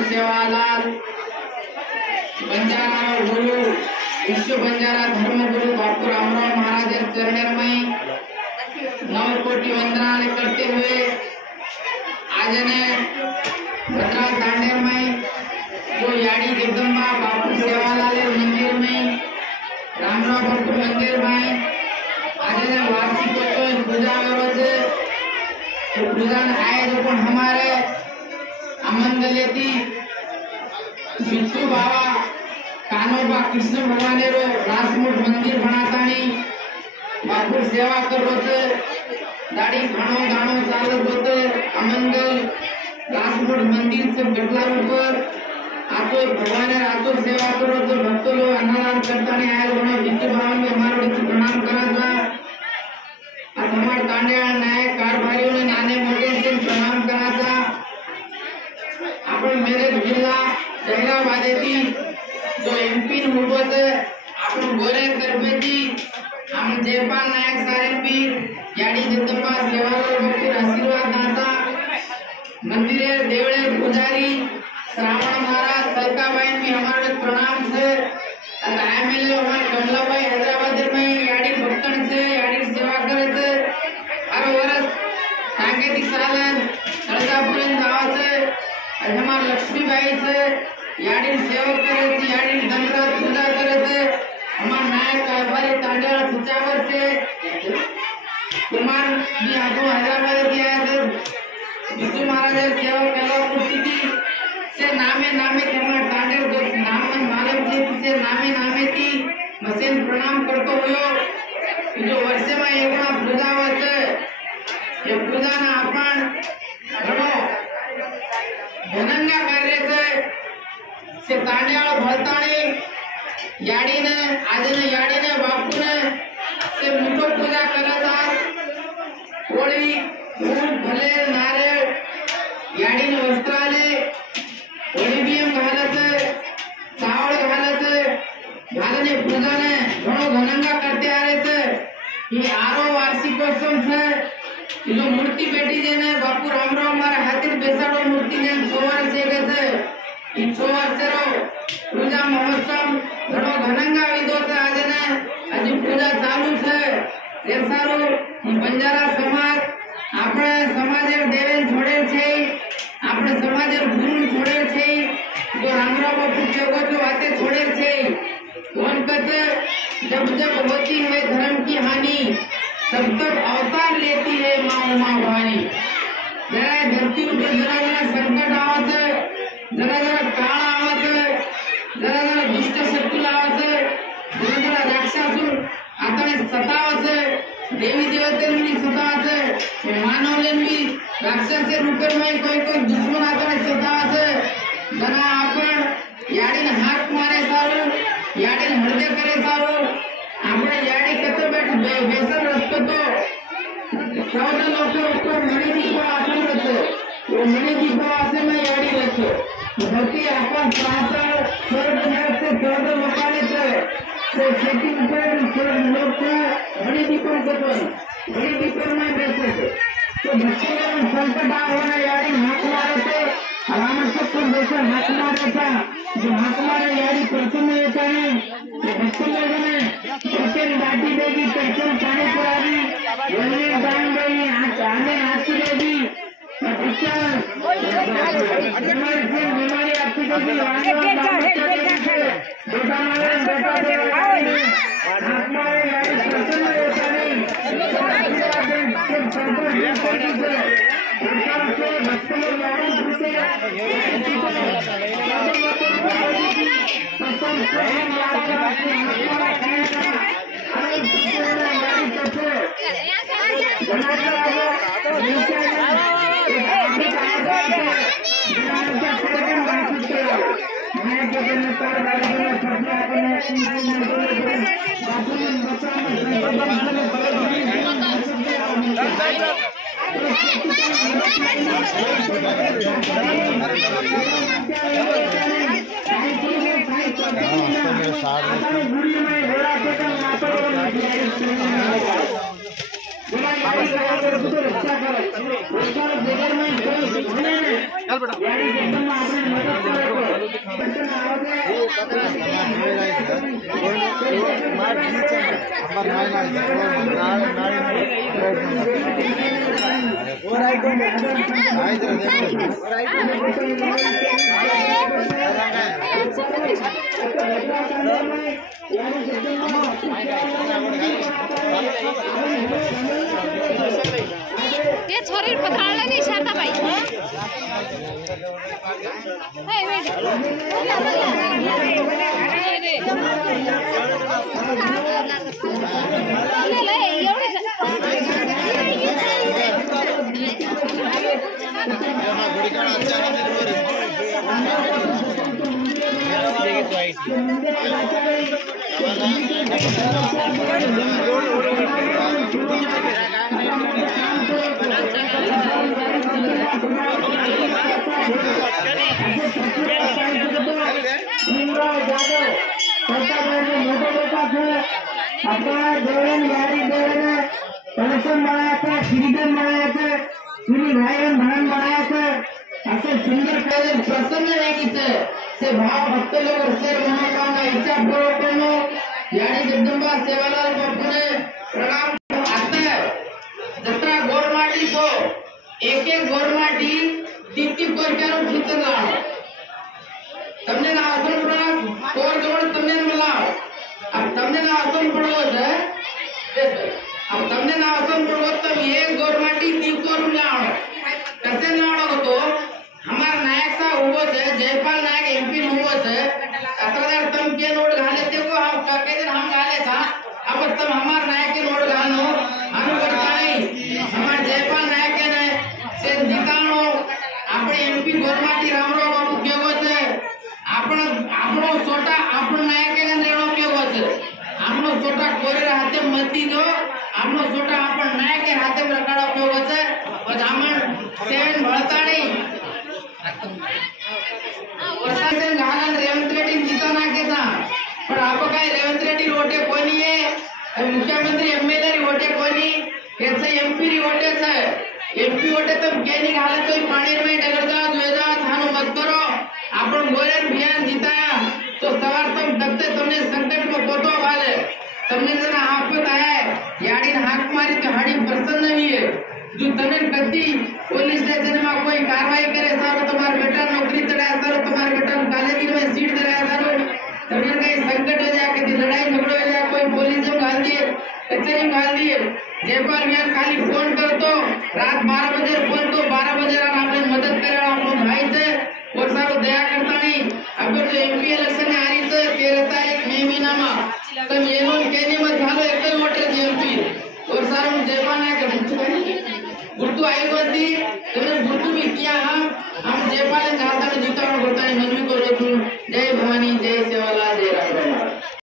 बापू सेवालाल बंजारा गुरु विश्व बंजारा धर्मगुरु बापू रामराव महाराज चरणों में 9 कोटि वंदना करते हुए आज ने भद्रा दांडेर में जो याड़ी जगदम्बा बापू सेवालाल मंदिर में रामराव बापू मंदिर में आज ने वार्षिकोत्सव पूजा तो पूजा आए जो हमारे आमंद लेती बिच्छू बाबा कानोबा कृष्ण भगवान रो रासमुट मंदिर बनाता बापू सेवा करो दाढ़ी खानो गानो चालत होते अमंगल रासमुट मंदिर से बटला ऊपर आतो भगवान आतो सेवा करो तो भक्त लोग अन्नदान करता नहीं आए बनो बिच्छू बाबा के हमारे प्रणाम करा था आज हमारे तांडे नए कारभारियों ने नाने मोटे से प्रणाम करा था अपन मेरे जिला जहराबाद थी जो एमपी हुबत अपन गोरे करबे थी हम जयपाल नायक सारे पीर याड़ी जगदम्बा सेवालाल बापू आशीर्वाद दाता मंदिरे देवड़े पुजारी श्रावण महाराज सरकाबाई भी हमारे प्रणाम से एमएलए हमारे कमलाबाई हैदराबाद में याड़ी भक्तन से याड़ी सेवा करे थे हर वर्ष सांकेतिक सालन तड़कापुरन गाँव से हमारे लक्ष्मीबाई से याड़ी सेवा करे थे याड़ी धनरात पूजा करे थे हमारे नायक कारभारी तांडेरा सुचावर से कुमार भी आपको हैदराबाद किया है विष्णु महाराज सेवा कला पूर्ति थी से नामे हमारे तांडेर जो नाम मालूम थी से नामे थी मसेन प्रणाम करतो हुयो जो वर्षे में एक पूजा होते ये पूजा ना अपन घणो धनंगा कार्य से तांडियाळ भरताणी याड़ी ने आज ने याड़ी ने बापू ने से मुठो पूजा करता कोड़ी फूल भले नारियल याड़ी ने वस्त्राले ओलिबियम घालत चावल घालने पूजा ने घणो धनंगा करते आ रहे थे ये आरो वार्षिकोत्सव से जो मूर्ति बेटी जेने बापू रामराव हमारे हाथी बेसाड़ो मूर्ति ने 100 वर्ष से गए इन 100 वर्ष रो पूजा महोत्सव घणो धनंगा विधो से आज ने अजी पूजा चालू है देर सारो बंजारा समाज આપણે સમાજે દેવેન છોડેલ છે આપણે સમાજે ગુરુ છોડેલ છે जो रामराव बापू केवो जो आते छोड़ेल છે कौन कहते जब जब होती है धर्म की हानि तब तब अवतार लेती है माँ उमा भवानी जरा धरती ऊपर जरा संकट आवत जरा काल आवत जरा दुष्ट शक्ति आवत जरा राक्षसुर आतने सतावत देवी देवतांनी सतावत मानवले भी राक्षस के रूप में कोई दुश्मन आतने सतावत जरा आपण याड़ी ने हाथ मारे सारू याड़ी ने हृदय करे सारू आपण याड़ी कतो बैठ बेसन रस्तो तो सौदा लोग को मणि दीपा आसन रखो वो मणि दीपा आसन में याड़ी रखो धरती अपन सासर स्वर्ग नरक से सौदा लोकाले से खेती ऊपर स्वर्ग लोग को मणि दीपम को मणि दीपम में बैठे तो बच्चे संकट आ होना याड़ी हाथ मारे थे हमारे सबको बेचा हाथ मारे था जो हाथ मारे यारी प्रथम होता है तो बच्चे लोगों ने पेंशन बाटी देगी पेंशन पानी पुरानी जमीन दान देगी आने आती देगी बीमारी आपकी देगी बेटा मारे हाथ मारे यारी प्रथम होता नहीं रक्षा ये छोरी पकड़ने नहीं शाता भाई कलेक्शन बनाया सीजन बनाया भाई भान बनाया असे सुंदर प्रसन्न से भाव भक्त लोग मनोकामना इच्छा पूर्ण करो यानी जगदंबा सेवालाल बापू ने प्रणाम आता जत्रा गोरमाटी तो एक गोरमाटी तीती कोरक्यारो खींचन लाव तमने ना आसन पड़ा कोर जोड़ तमने मला अब तमने ना आसन पड़ो है अब तमने ना आसन पड़ो तब ये गोरमाटी ती कोर लाव कैसे लाव तो हमारा नायक सा हुआ है जयपाल नायक एमपी हुआ है अतरदार तम के नोट घाले थे को हम के दिन हम घाले था अब तम हमार नायक के नोट घालो हम करता नहीं हमार जयपाल नायक के ने से जीतानो આપણે એમપી ગોરમાટી રામરાવ બાપુ કેવો છે આપણો સોટા આપણો નાયક કે રેણો કેવો છે આપણો સોટા કોરેરા હાથે મતી જો આપણો સોટા આપણ નાયક કે હાથે રકાડો કેવો છે જામણ સેવન ભળતાણી वर्षासन घालन रेवंत रेड्डी जीता नाकेचा पण आप काय रेवंत रेड्डी रोटे कोणी आहे मुख्यमंत्री एमएलए रोटे कोणी याचं एमपी रोटेच आहे एमपी रोटे तर केनी घालत तो पाणी में डगरजा द्वेजा थानो मत करो आपण गोरेन बियान जीताया तो सवार तुम दत्ते तुमने संकट में पोतो घाले तुमने जना आपत आया याडी हाक मारी तो हाडी प्रसन्न हुई है जो तने गति पुलिस स्टेशन में कोई कार्रवाई करे सारो तुम्हारा बेटा नौकरी चढ़ाया सारो तुम्हारा बेटा कॉलेज में सीट दिलाया सारो तने कहीं संकट हो जाए कि लड़ाई झगड़ो हो जाए कोई पुलिस में घाल दिए कचहरी में घाल दिए जयपाल बिहान खाली फोन कर तो रात 12 बजे फोन तो 12 बजे रात आपने मदद करे आपको भाई से और सारो दया करता नहीं अगर जो एमपी इलेक्शन आ रही है 13 तारीख महीना में तब ये लोग कहने मत घालो एक ही वोटर एमपी और सारो जयपाल ना कर गुर्तु आयुर्वेदी तुमने गुर्तु भी किया हम जयपाल ने कहा था जीता और गुर्ता ने मम्मी को रोकूं जय भवानी जय सेवालाल जय राम